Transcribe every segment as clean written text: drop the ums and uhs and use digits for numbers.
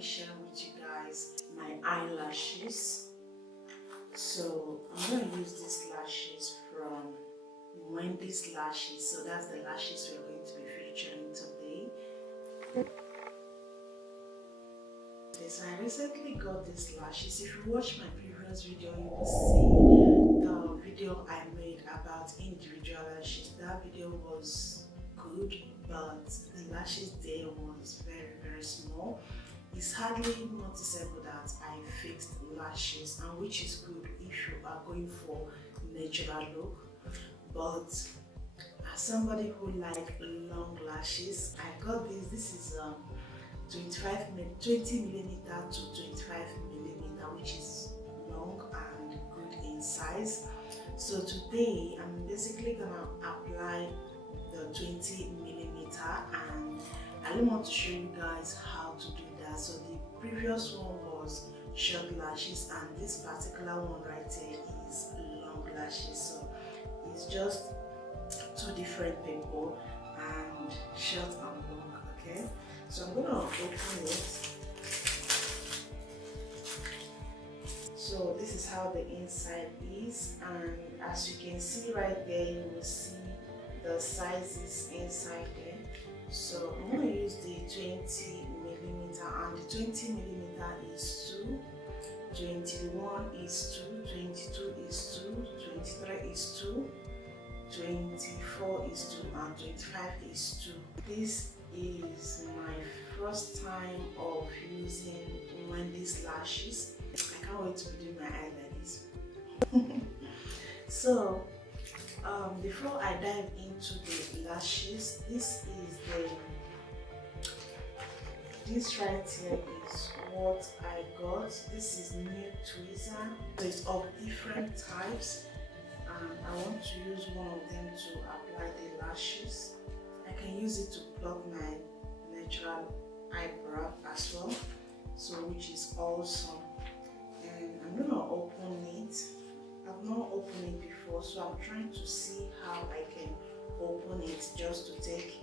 be sharing with you guys my eyelashes. So I'm going to use these lashes from Wendy's Lashes. So that's the lashes we're going to be featuring today. So I recently got these lashes. If you watch my previous video, you will see the video I made about individual lashes. That video was good, but the lashes there was very small. It's hardly noticeable that I fixed lashes, and which is good if you are going for natural look. But as somebody who like long lashes, I got this. This is 20 millimeter to 25 millimeter, which is long and good in size. So today I'm basically gonna apply the 20 millimeter, and I really want to show you guys how to do that. So the previous one was short lashes, and this particular one right here is long lashes. So it's just two different people, and short and long. Okay, so I'm gonna open it. So this is how the inside is, and as you can see right there, you will see the sizes inside there. So I'm going to use the 20 millimeter, and the 20 millimeter is 2, 21 is 2, 22 is 2, 23 is 2, 24 is 2, and 25 is 2. This is my first time of using Wendy's lashes. I can't wait to be doing my eye like this. So before I dive into the lashes, this right here is what I got. This is new tweezer. So it's of different types, and I want to use one of them to apply the lashes. I can use it to pluck my natural eyebrow as well, so which is awesome. And I'm gonna open it. I've not opened it before, so I'm trying to see how I can open it just to take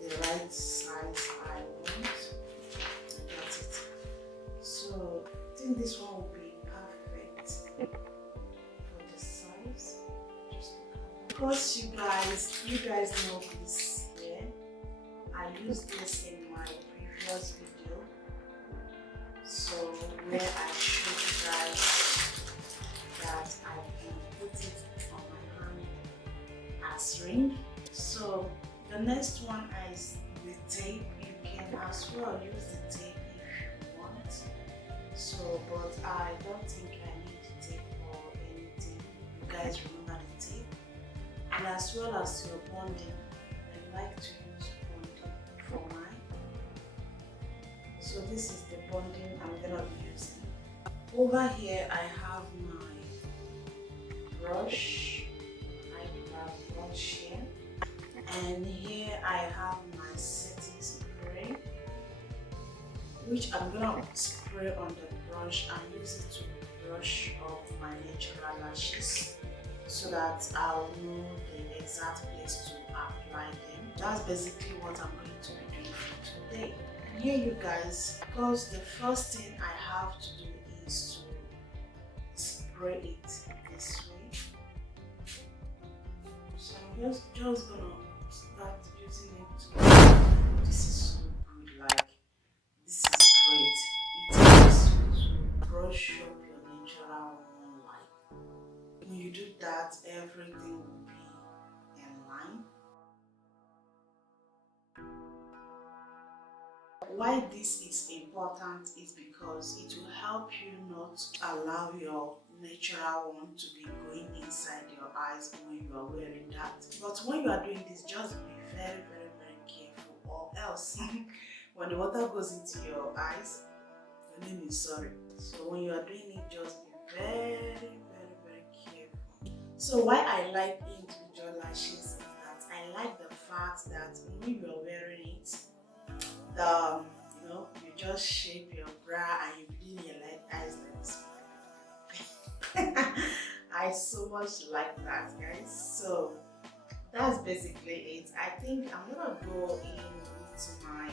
the right size I want. That's it. So I think this one will be perfect for the size. Just of course, you guys know this. Yeah, I used this in my previous video. So where I showed you guys that I can put it on my hand as ring. So the next one is the tape. You can as well use the tape if you want. So, but I don't think I need the tape for anything. You guys remember the tape, and as well as your bonding. I like to use bonding for mine. So this is the bonding I'm gonna be using. Over here I have my brush. I have brush here, and here I have my setting spray, which I'm gonna spray on the brush and use it to brush off my natural lashes, so that I'll know the exact place to apply them. That's basically what I'm going to be doing for today. And here you guys, because the first thing I have to do is to spray it this way. So I'm just gonna start using it to, this is so good, like this is great. It helps you to brush up your natural one. Like when you do that, everything will be in line. Why this is important is because it will help you not allow your natural one to be going inside your eyes when you are wearing that. But when you are doing this, just be very careful, or else when the water goes into your eyes, your name is sorry. So when you are doing it, just be very careful. So why I like individual lashes is that I like the fact that when you are wearing it, you just shape your bra and you begin your eyes like this. I so much like that, guys. So that's basically it. I think I'm gonna go in with my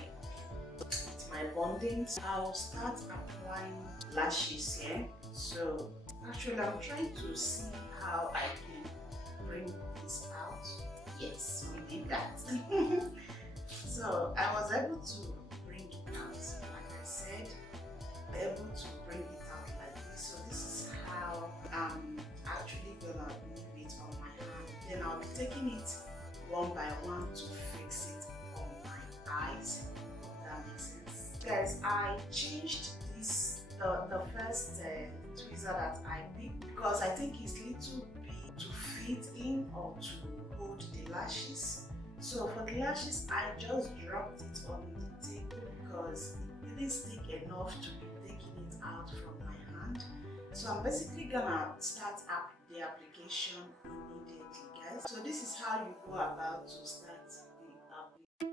my bondings, I'll start applying lashes here. So actually I'm trying to see how I can bring this out. Yes, we did that. So I was able to bring it out, like I said, able to bring it out like this. So this is how I'm actually gonna leave it on my hand. Then I'll be taking it one by one to fix it on my eyes. That makes sense. Guys, I changed this, the first tweezer that I picked because I think it's little big to fit in or to hold the lashes. So for the lashes, I just dropped it on the table because it didn't stick enough to be taking it out from my hand. So I'm basically gonna start up the application immediately, guys. So this is how you go about to start the application.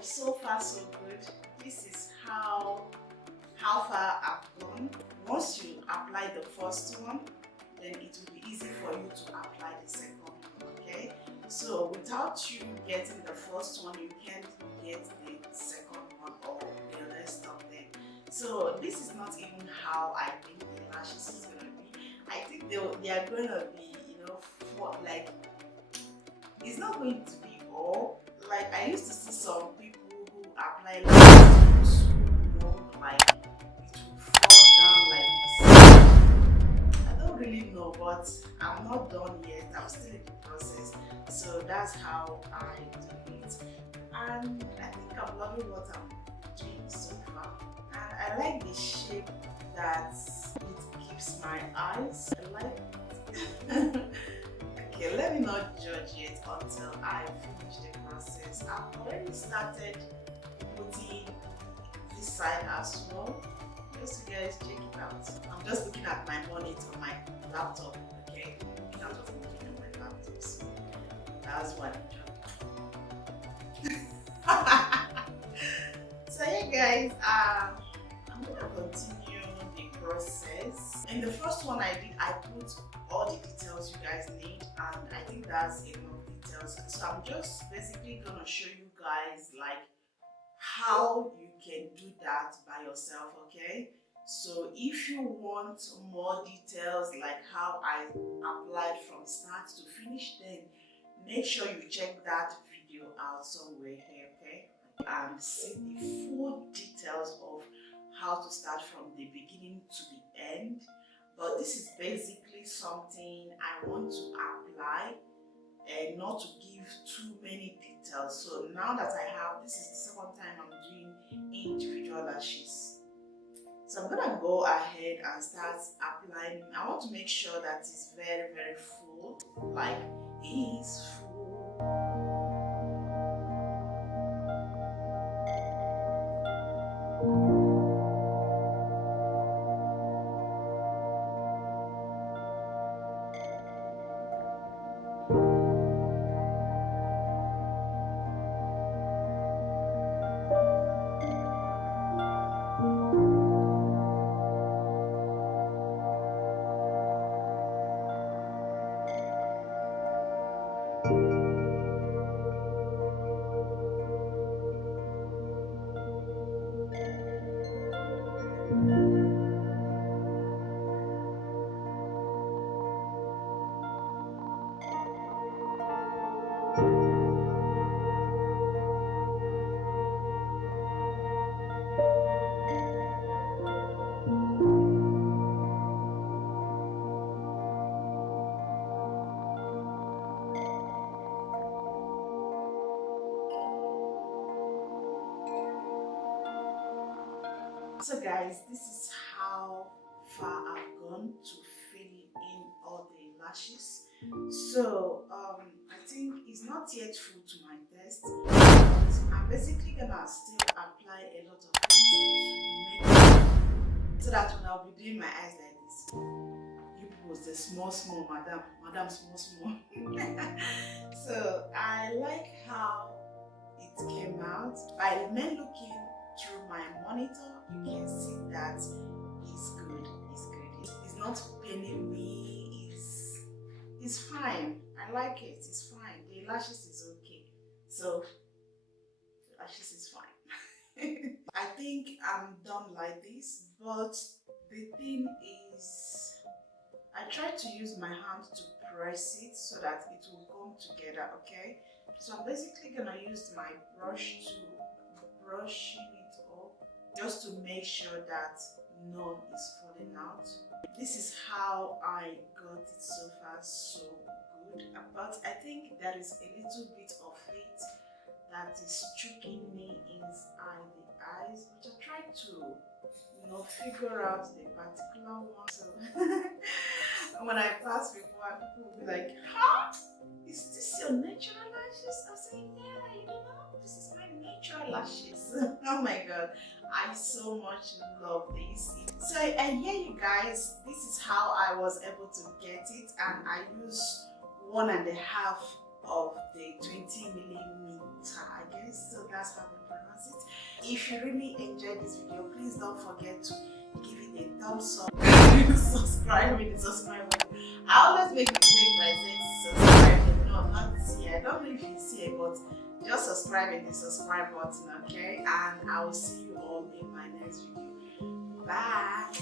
So far so good. This is how far I've gone. Once you apply the first one, then it will be easy for you to apply the second one, okay? So without you getting the first one, you can't get the second one or the rest of them. So this is not even how I think the lashes is gonna be. I think they are gonna be, you know, for like, it's not going to be all. Like I used to see some people who apply lashes too long, like it will fall down like this. I don't really know, but I'm not done yet. I'm still in the process. So that's how I do it. And I think I'm loving what I'm doing so far. And I like the shape that it gives my eyes. I like it. Okay, let me not judge yet until I finish the process. I've already started putting this side as well. Just you guys check it out. I'm just looking at my monitor, my laptop, okay? Looking at what I'm doing on my laptop. So that's what I'm doing. So yeah guys, I'm gonna continue the process. In the first one I did, I put all the details you guys need, and I think that's enough details. So I'm just basically gonna show you guys like how you can do that by yourself, okay? So if you want more details like how I applied from start to finish, then make sure you check that video out somewhere here, okay? And see the full details of how to start from the beginning to the end. But this is basically something I want to apply and not to give too many details. So now that I have, this is the second time I'm doing individual lashes. So I'm gonna go ahead and start applying. I want to make sure that it's very, very full, like it is full. So guys, this is how far I've gone to fill in all the lashes. So I think it's not yet full to my test, but I'm basically gonna still apply a lot of things to make it so that when I'll be doing my eyes like this, you people was the small madam small. So I like how it came out. By men looking through my monitor, you can see that it's good. It's not paining me. It's fine. I like it. It's fine. The lashes is okay. So the lashes is fine. I think I'm done like this, but the thing is, I try to use my hand to press it so that it will come together, okay? So I'm basically gonna use my brush to brushing it up just to make sure that none is falling out. This is how I got it so far, so good. But I think there is a little bit of it that is choking me inside the eyes, but I try to figure out the particular one. So when I pass before, people will be like, huh? Is this your natural lashes? I say, yeah, you don't know, this is my natural lashes. Oh my god, I so much love this. So and here you guys, this is how I was able to get it, and I use 1.5 of the 20 millimeter, I guess, so that's how they pronounce it. If you really enjoyed this video, please don't forget to give it a thumbs up. Subscribe with the subscribe button. I always make mistake by saying subscribe. No, not here. I don't know if you see it, but just subscribe with the subscribe button, okay? And I will see you all in my next video. Bye.